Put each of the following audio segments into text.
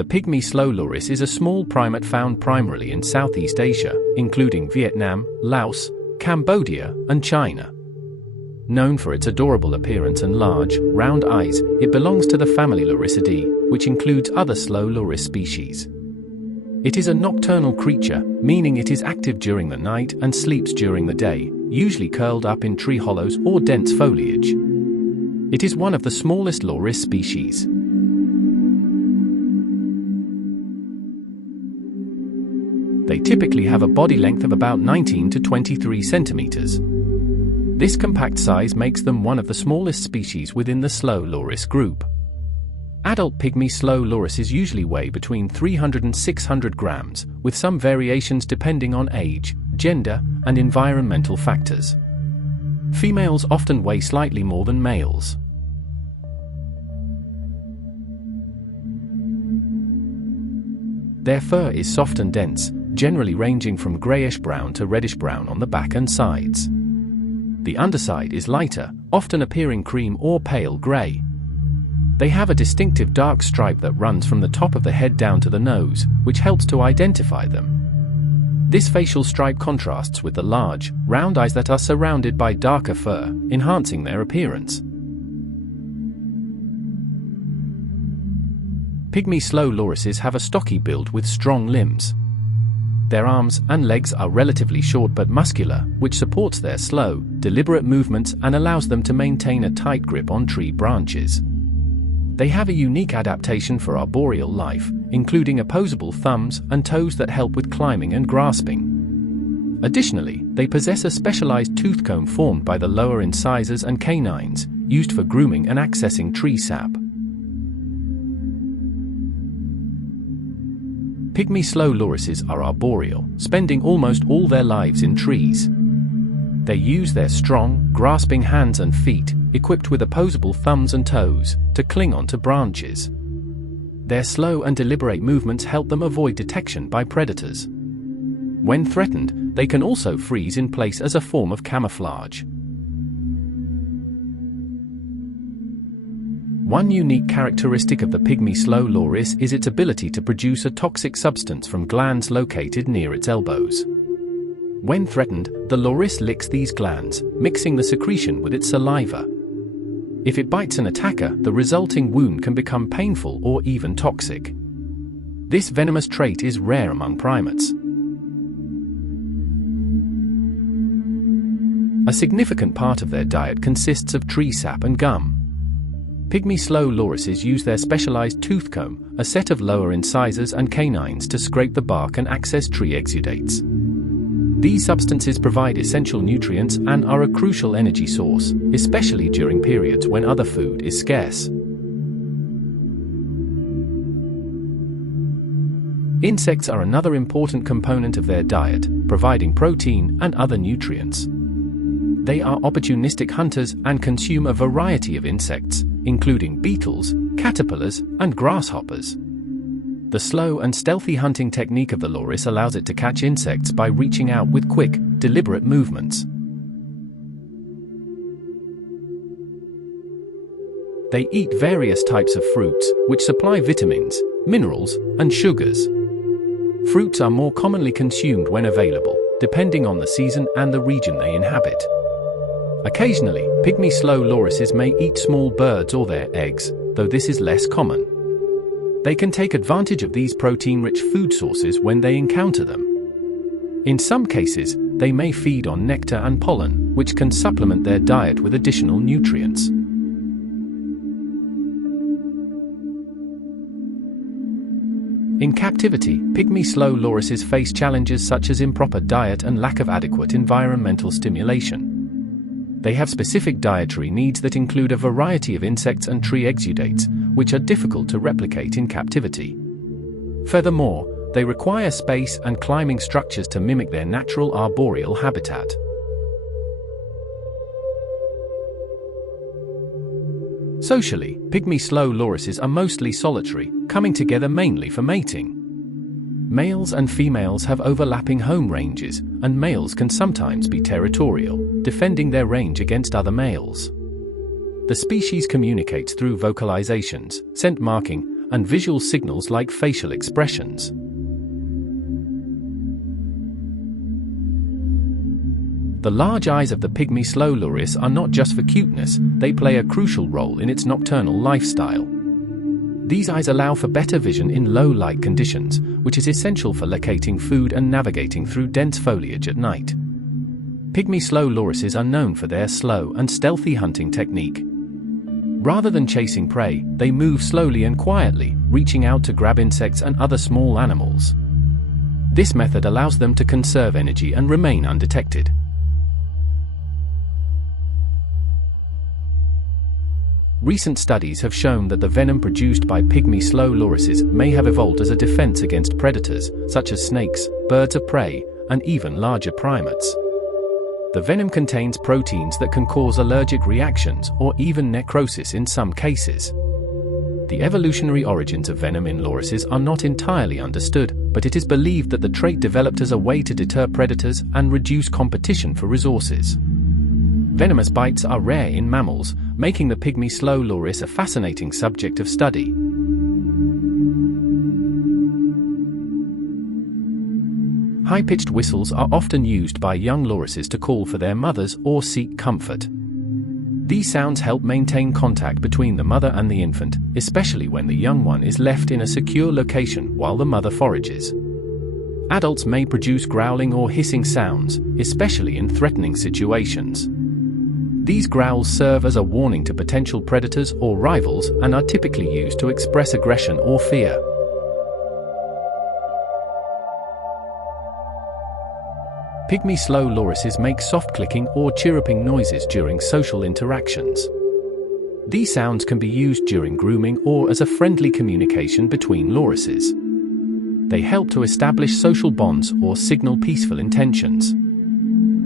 The Pygmy Slow Loris is a small primate found primarily in Southeast Asia, including Vietnam, Laos, Cambodia, and China. Known for its adorable appearance and large, round eyes, it belongs to the family Lorisidae, which includes other slow loris species. It is a nocturnal creature, meaning it is active during the night and sleeps during the day, usually curled up in tree hollows or dense foliage. It is one of the smallest loris species. They typically have a body length of about 19 to 23 centimeters. This compact size makes them one of the smallest species within the slow loris group. Adult Pygmy Slow Lorises usually weigh between 300 and 600 grams, with some variations depending on age, gender, and environmental factors. Females often weigh slightly more than males. Their fur is soft and dense, generally ranging from grayish-brown to reddish-brown on the back and sides. The underside is lighter, often appearing cream or pale gray. They have a distinctive dark stripe that runs from the top of the head down to the nose, which helps to identify them. This facial stripe contrasts with the large, round eyes that are surrounded by darker fur, enhancing their appearance. Pygmy Slow Lorises have a stocky build with strong limbs. Their arms and legs are relatively short but muscular, which supports their slow, deliberate movements and allows them to maintain a tight grip on tree branches. They have a unique adaptation for arboreal life, including opposable thumbs and toes that help with climbing and grasping. Additionally, they possess a specialized tooth comb formed by the lower incisors and canines, used for grooming and accessing tree sap. Pygmy Slow Lorises are arboreal, spending almost all their lives in trees. They use their strong, grasping hands and feet, equipped with opposable thumbs and toes, to cling onto branches. Their slow and deliberate movements help them avoid detection by predators. When threatened, they can also freeze in place as a form of camouflage. One unique characteristic of the Pygmy Slow Loris is its ability to produce a toxic substance from glands located near its elbows. When threatened, the loris licks these glands, mixing the secretion with its saliva. If it bites an attacker, the resulting wound can become painful or even toxic. This venomous trait is rare among primates. A significant part of their diet consists of tree sap and gum. Pygmy Slow Lorises use their specialized tooth comb, a set of lower incisors and canines to scrape the bark and access tree exudates. These substances provide essential nutrients and are a crucial energy source, especially during periods when other food is scarce. Insects are another important component of their diet, providing protein and other nutrients. They are opportunistic hunters and consume a variety of insects, including beetles, caterpillars, and grasshoppers. The slow and stealthy hunting technique of the loris allows it to catch insects by reaching out with quick, deliberate movements. They eat various types of fruits, which supply vitamins, minerals, and sugars. Fruits are more commonly consumed when available, depending on the season and the region they inhabit. Occasionally, Pygmy Slow Lorises may eat small birds or their eggs, though this is less common. They can take advantage of these protein-rich food sources when they encounter them. In some cases, they may feed on nectar and pollen, which can supplement their diet with additional nutrients. In captivity, Pygmy Slow Lorises face challenges such as improper diet and lack of adequate environmental stimulation. They have specific dietary needs that include a variety of insects and tree exudates, which are difficult to replicate in captivity. Furthermore, they require space and climbing structures to mimic their natural arboreal habitat. Socially, Pygmy Slow Lorises are mostly solitary, coming together mainly for mating. Males and females have overlapping home ranges, and males can sometimes be territorial, defending their range against other males. The species communicates through vocalizations, scent marking, and visual signals like facial expressions. The large eyes of the Pygmy Slow Loris are not just for cuteness, they play a crucial role in its nocturnal lifestyle. These eyes allow for better vision in low light conditions, which is essential for locating food and navigating through dense foliage at night. Pygmy Slow Lorises are known for their slow and stealthy hunting technique. Rather than chasing prey, they move slowly and quietly, reaching out to grab insects and other small animals. This method allows them to conserve energy and remain undetected. Recent studies have shown that the venom produced by Pygmy Slow Lorises may have evolved as a defense against predators, such as snakes, birds of prey, and even larger primates. The venom contains proteins that can cause allergic reactions or even necrosis in some cases. The evolutionary origins of venom in lorises are not entirely understood, but it is believed that the trait developed as a way to deter predators and reduce competition for resources. Venomous bites are rare in mammals, making the Pygmy Slow Loris a fascinating subject of study. High-pitched whistles are often used by young lorises to call for their mothers or seek comfort. These sounds help maintain contact between the mother and the infant, especially when the young one is left in a secure location while the mother forages. Adults may produce growling or hissing sounds, especially in threatening situations. These growls serve as a warning to potential predators or rivals and are typically used to express aggression or fear. Pygmy Slow Lorises make soft clicking or chirruping noises during social interactions. These sounds can be used during grooming or as a friendly communication between lorises. They help to establish social bonds or signal peaceful intentions.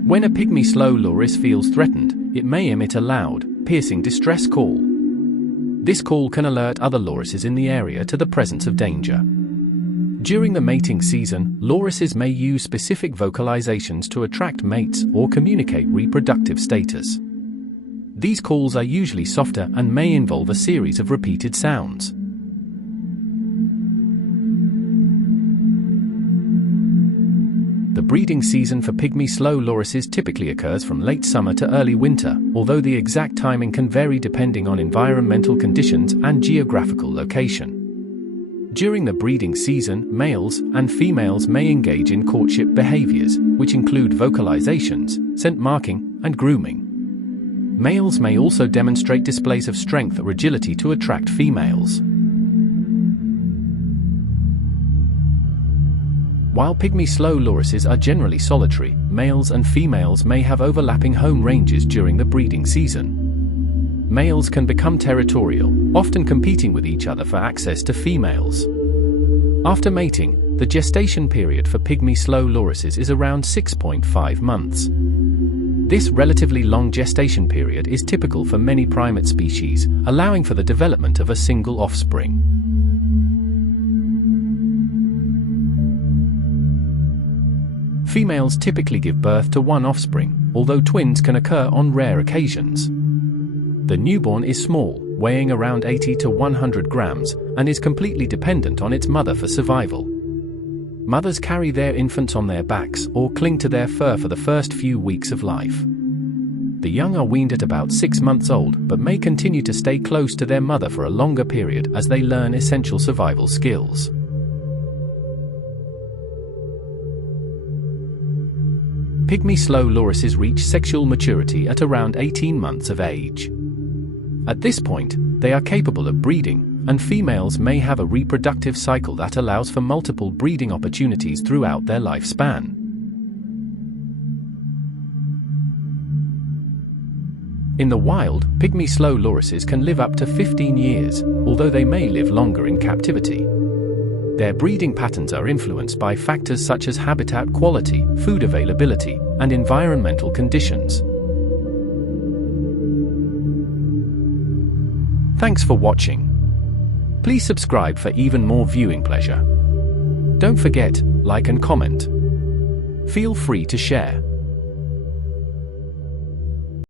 When a Pygmy Slow Loris feels threatened, it may emit a loud, piercing distress call. This call can alert other lorises in the area to the presence of danger. During the mating season, lorises may use specific vocalizations to attract mates or communicate reproductive status. These calls are usually softer and may involve a series of repeated sounds. The breeding season for Pygmy Slow Lorises typically occurs from late summer to early winter, although the exact timing can vary depending on environmental conditions and geographical location. During the breeding season, males and females may engage in courtship behaviors, which include vocalizations, scent marking, and grooming. Males may also demonstrate displays of strength or agility to attract females. While Pygmy Slow Lorises are generally solitary, males and females may have overlapping home ranges during the breeding season. Males can become territorial, often competing with each other for access to females. After mating, the gestation period for Pygmy Slow Lorises is around 6.5 months. This relatively long gestation period is typical for many primate species, allowing for the development of a single offspring. Females typically give birth to one offspring, although twins can occur on rare occasions. The newborn is small, weighing around 80 to 100 grams, and is completely dependent on its mother for survival. Mothers carry their infants on their backs or cling to their fur for the first few weeks of life. The young are weaned at about 6 months old, but may continue to stay close to their mother for a longer period as they learn essential survival skills. Pygmy Slow Lorises reach sexual maturity at around 18 months of age. At this point, they are capable of breeding, and females may have a reproductive cycle that allows for multiple breeding opportunities throughout their lifespan. In the wild, Pygmy Slow Lorises can live up to 15 years, although they may live longer in captivity. Their breeding patterns are influenced by factors such as habitat quality, food availability, and environmental conditions. Thanks for watching. Please subscribe for even more viewing pleasure. Don't forget, like and comment. Feel free to share.